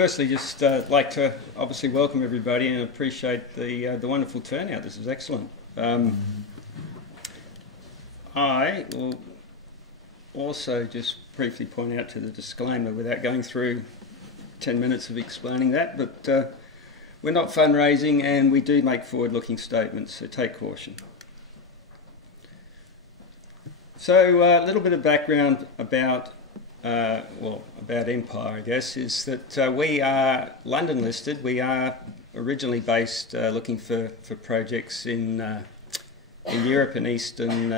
firstly, just like to obviously welcome everybody and appreciate the wonderful turnout. This is excellent. I will also just briefly point out to the disclaimer without going through 10 minutes of explaining that, but we're not fundraising and we do make forward-looking statements, so take caution. So a little bit of background about about Empire, I guess, is that we are London listed. We are originally based looking for projects in Europe and Eastern,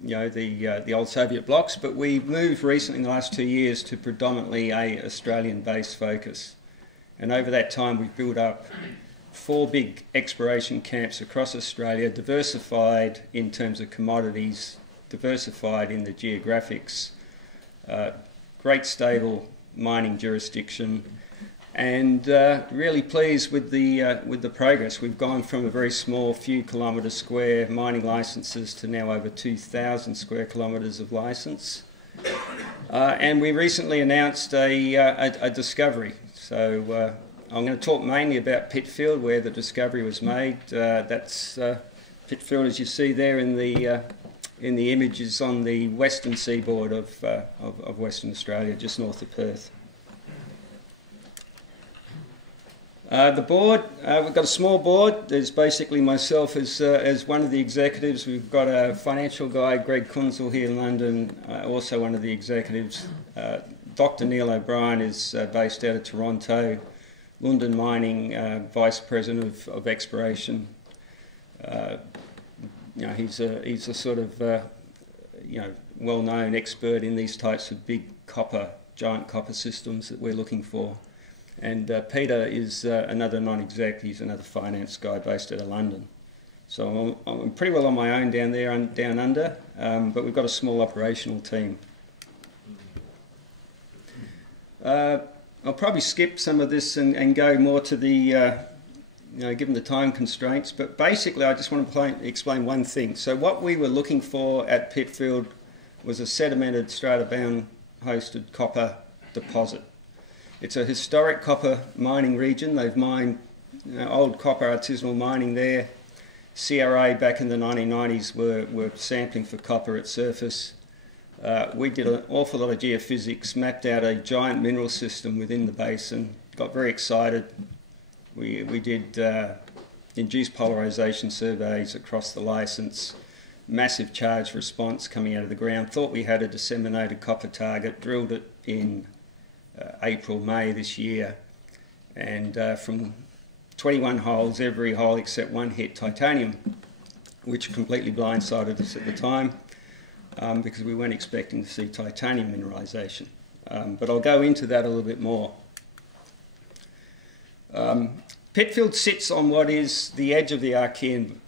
the old Soviet blocs, but we moved recently in the last 2 years to predominantly a Australian-based focus. And over that time we've built up 4 big exploration camps across Australia, diversified in terms of commodities, diversified in the geographics, great stable mining jurisdiction, and really pleased with the progress. We've gone from a very small few kilometres square mining licences to now over 2,000 square kilometres of licence. And we recently announced a discovery. So I'm going to talk mainly about Pitfield, where the discovery was made. That's Pitfield, as you see there in the images, on the western seaboard of Western Australia, just north of Perth. The board, we've got a small board. There's basically myself as one of the executives. We've got a financial guy, Greg Kunzel, here in London, also one of the executives. Dr. Neil O'Brien is based out of Toronto, Lundin Mining, Vice President of Exploration. He's a sort of well-known expert in these types of big giant copper systems that we're looking for. And Peter is another non-exec. He's another finance guy based out of London. So I'm pretty well on my own down there, down under, but we've got a small operational team. I'll probably skip some of this and go more to the given the time constraints, but basically I just want to explain one thing. So what we were looking for at Pitfield was a sedimented stratabound hosted copper deposit. It's a historic copper mining region. They've mined old copper artisanal mining there. CRA back in the 1990s were sampling for copper at surface. We did an awful lot of geophysics, mapped out a giant mineral system within the basin, got very excited. We did induced polarisation surveys across the licence, massive charge response coming out of the ground, thought we had a disseminated copper target, drilled it in April, May this year, and from 21 holes, every hole except one hit titanium, which completely blindsided us at the time because we weren't expecting to see titanium mineralisation. But I'll go into that a little bit more. Pitfield sits on what is the edge of the Archean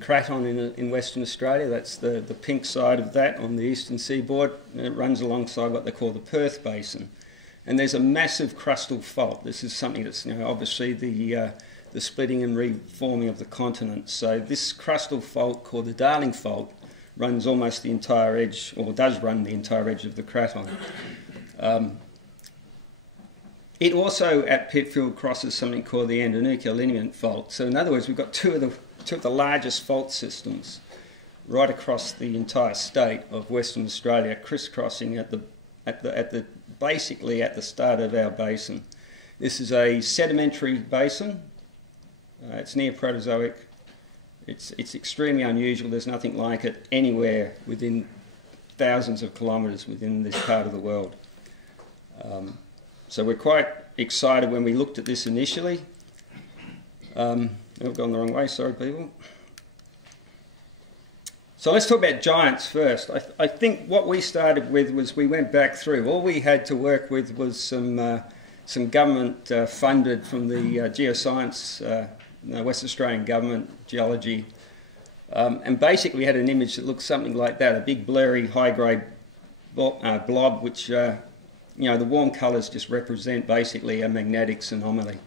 Craton in Western Australia. That's the pink side of that on the eastern seaboard, and it runs alongside what they call the Perth Basin. And there's a massive crustal fault. This is something that's obviously the splitting and reforming of the continent. So this crustal fault, called the Darling Fault, runs almost the entire edge, or does run the entire edge of the Craton. It also, at Pitfield, crosses something called the Andanukia Lineament Fault. So in other words, we've got two of the largest fault systems right across the entire state of Western Australia, crisscrossing basically at the start of our basin. This is a sedimentary basin. It's Neoproterozoic. It's extremely unusual. There's nothing like it anywhere within thousands of kilometres within this part of the world. So we're quite excited when we looked at this initially. I've gone the wrong way, sorry people. So let's talk about giants first. I think what we started with was we went back through. All we had to work with was some government funded from the Geoscience, West Australian Government, Geology, and basically we had an image that looked something like that, a big blurry high-grade blob which the warm colours just represent basically a magnetics anomaly.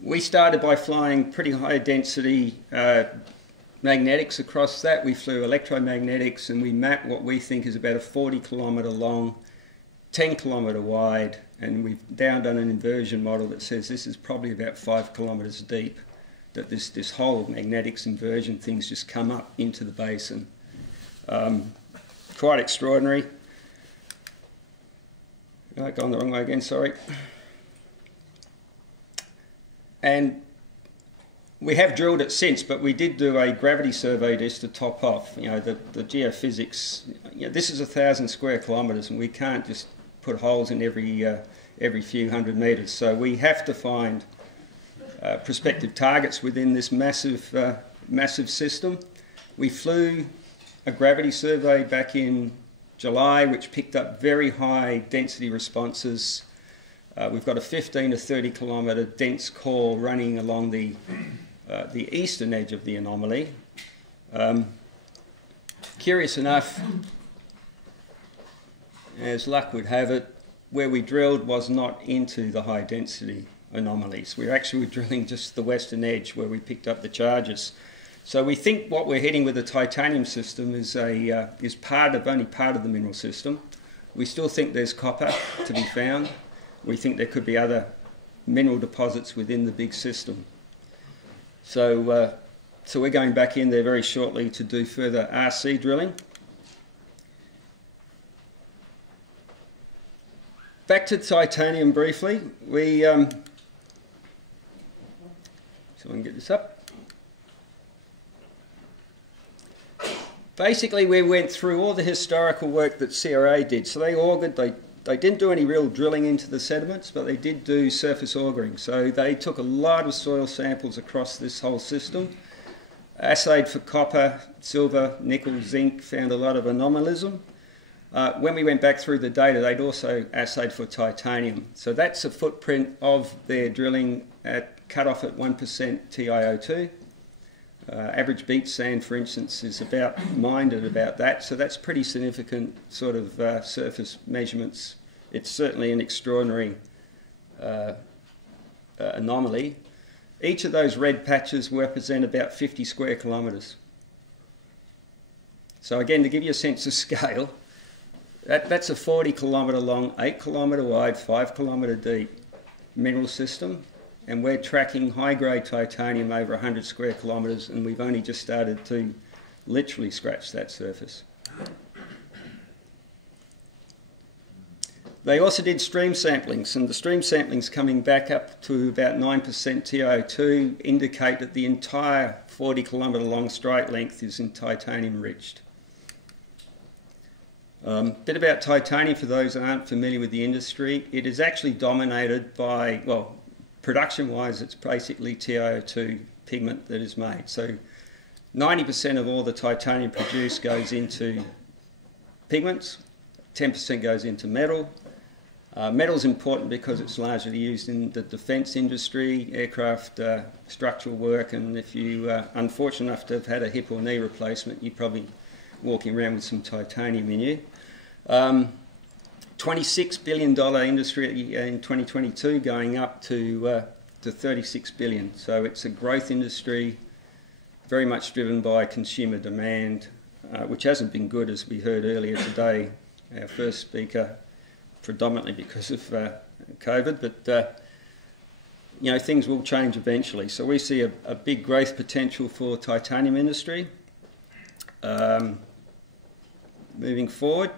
We started by flying pretty high density magnetics across that. We flew electromagnetics and we mapped what we think is about a 40-kilometre long 10 kilometre wide, and we've now done an inversion model that says this is probably about 5 kilometres deep, that this whole magnetics inversion thing's just come up into the basin. Quite extraordinary. Gone the wrong way again, sorry. And we have drilled it since, but we did do a gravity survey just to top off. You know, the geophysics, you know, this is 1,000 square kilometres, and we can't just put holes in every few hundred metres. So we have to find prospective targets within this massive system. We flew a gravity survey back in July, which picked up very high density responses. We've got a 15 to 30 kilometre dense core running along the eastern edge of the anomaly. Curious enough, as luck would have it, where we drilled was not into the high density anomalies. We were actually drilling just the western edge where we picked up the charges. So we think what we're hitting with the titanium system is only part of the mineral system. We still think there's copper to be found. We think there could be other mineral deposits within the big system. So we're going back in there very shortly to do further RC drilling. Back to titanium briefly. So I can get this up. Basically, we went through all the historical work that CRA did. So they augured, they didn't do any real drilling into the sediments, but they did do surface auguring. So they took a lot of soil samples across this whole system, assayed for copper, silver, nickel, zinc, found a lot of anomalism. When we went back through the data, they'd also assayed for titanium. So that's a footprint of their drilling cut off at 1% TiO2. Average beach sand, for instance, is mined at about that, so that's pretty significant sort of surface measurements. It's certainly an extraordinary anomaly. Each of those red patches represent about 50 square kilometres. So again, to give you a sense of scale, that's a 40 kilometre long, 8 kilometre wide, 5 kilometre deep mineral system. And we're tracking high-grade titanium over 100 square kilometres, and we've only just started to literally scratch that surface. They also did stream samplings, and the stream samplings coming back up to about 9% TiO2 indicate that the entire 40 kilometre long strike length is in titanium enriched. Bit about titanium for those that aren't familiar with the industry. It is actually dominated by, well, production-wise, it's basically TiO2 pigment that is made. So 90% of all the titanium produced goes into pigments, 10% goes into metal. Metal's important because it's largely used in the defence industry, aircraft, structural work, and if you are unfortunate enough to have had a hip or knee replacement, you're probably walking around with some titanium in you. $26 billion industry in 2022, going up to $36 billion. So it's a growth industry, very much driven by consumer demand, which hasn't been good, as we heard earlier today, our first speaker, predominantly because of COVID, but you know, things will change eventually. So we see a big growth potential for titanium industry. Moving forward.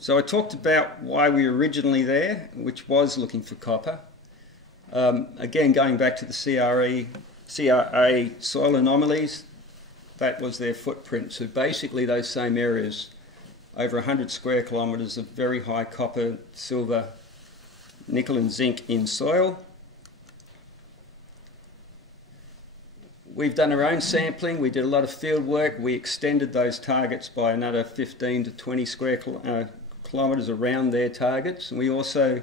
So I talked about why we were originally there, which was looking for copper. Again, going back to the CRA soil anomalies, that was their footprint. So basically those same areas, over 100 square kilometres of very high copper, silver, nickel and zinc in soil. We've done our own sampling, we did a lot of field work, we extended those targets by another 15 to 20 square kilometres around their targets, and we also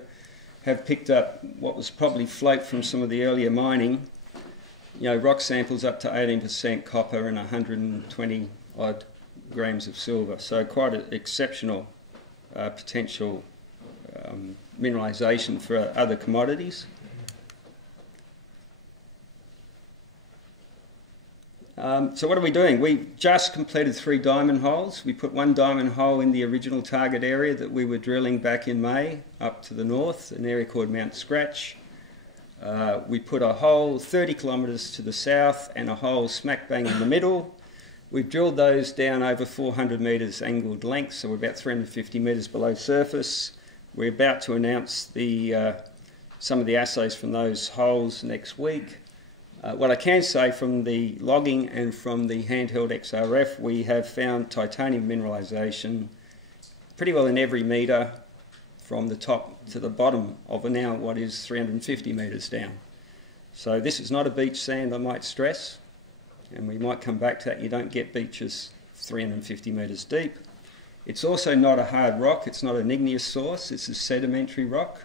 have picked up what was probably float from some of the earlier mining, you know, rock samples up to 18% copper and 120 odd grams of silver, so quite an exceptional potential mineralisation for other commodities. So what are we doing? We just completed 3 diamond holes. We put 1 diamond hole in the original target area that we were drilling back in May up to the north, an area called Mount Scratch. We put a hole 30 kilometres to the south and a hole smack bang in the middle. We've drilled those down over 400 metres angled length, so we're about 350 metres below surface. We're about to announce some of the assays from those holes next week. What I can say from the logging and from the handheld XRF, we have found titanium mineralisation pretty well in every metre from the top to the bottom of now what is 350 metres down. So this is not a beach sand, I might stress, and we might come back to that. You don't get beaches 350 metres deep. It's also not a hard rock, it's not an igneous source, it's a sedimentary rock.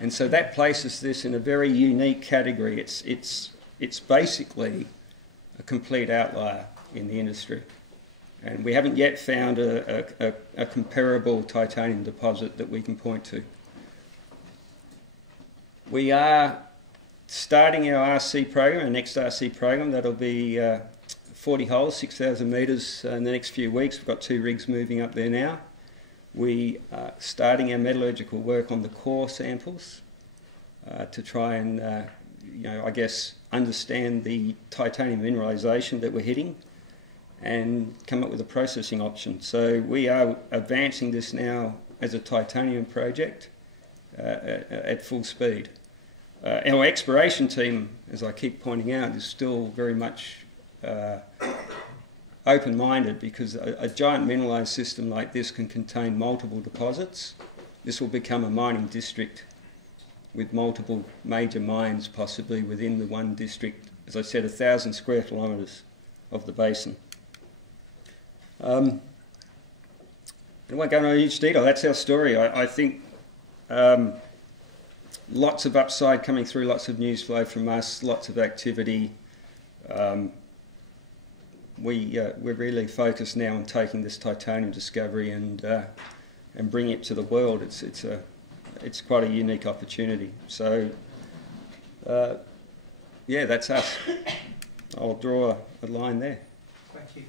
And so that places this in a very unique category. It's basically a complete outlier in the industry. And we haven't yet found a comparable titanium deposit that we can point to. We are starting our RC program, our next RC program. That'll be 40 holes, 6,000 metres in the next few weeks. We've got 2 rigs moving up there now. We are starting our metallurgical work on the core samples to try and, I guess, understand the titanium mineralisation that we're hitting and come up with a processing option. So we are advancing this now as a titanium project at full speed. Our exploration team, as I keep pointing out, is still very much open-minded, because a giant mineralised system like this can contain multiple deposits. This will become a mining district with multiple major mines possibly within the one district. As I said, 1,000 square kilometres of the basin. I won't go into huge detail. That's our story. I think lots of upside coming through, lots of news flow from us, lots of activity. We're really focused now on taking this titanium discovery and bringing it to the world. It's quite a unique opportunity. So, yeah, that's us. I'll draw a line there. Thank you.